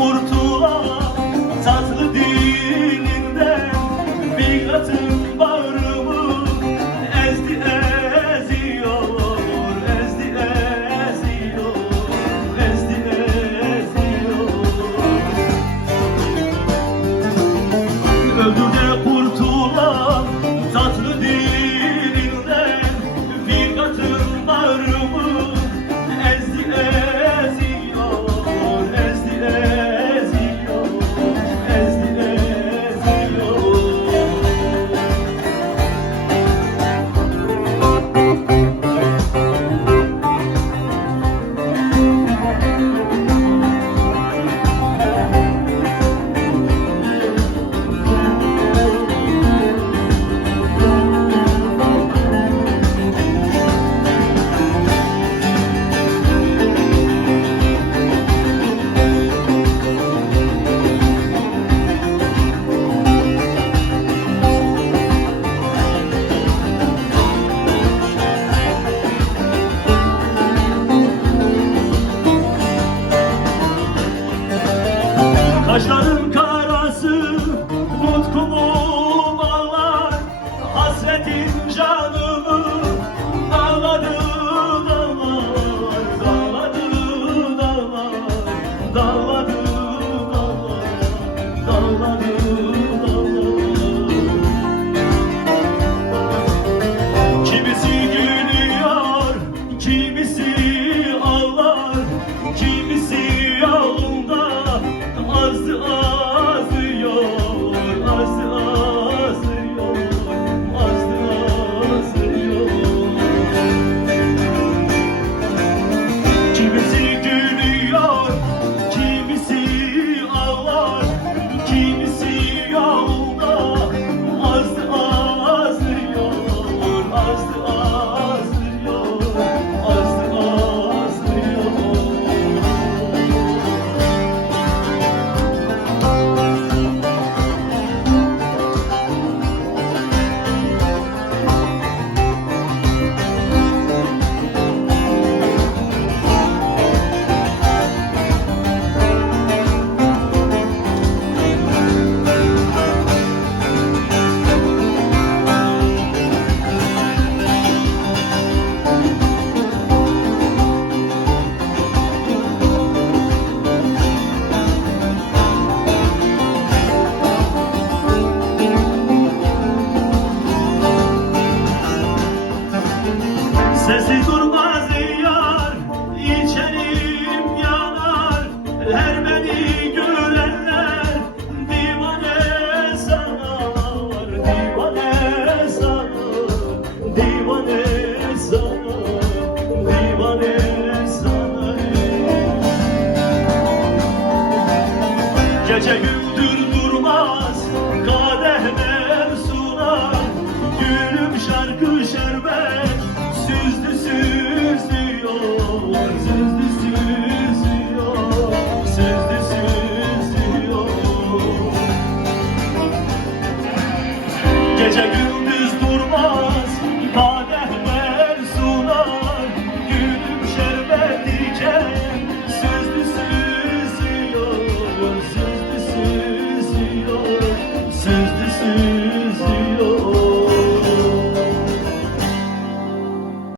kurtulan tatlı dilinden bir katın bağrımı ezdi eziyor, ezdi eziyor, ezdi eziyor. Öldü de kurtulan tatlı dilinden bir katın bağrımı ezdi eziyor, ezdi eziyor, ezdi eziyor. Kaşların karası nutkumu bağlar, hasretin canımı dağladı dağlar, dağladı dağlar, dağladı dağlar, dağladı dağlar. Kimisi gülüyor, kimisi ağlar, kimisi yolunda azı azıyor, azı azıyor, azı azıyor. Kimisi gülüyor, kimisi ağlar, kimisi yolda azı azıyor, azı azıyor, azı azıyor. Sesi durmaz yar, içerim yanar, her beni görenler divane sanar, divane sanar, divane sanar, divane sanar. Gece gündür durmaz, kadehler sunar, gülüm şarkı şerbet süzdü süzüyor, süzdü süzüyor, süzdü süzüyor. Gece gün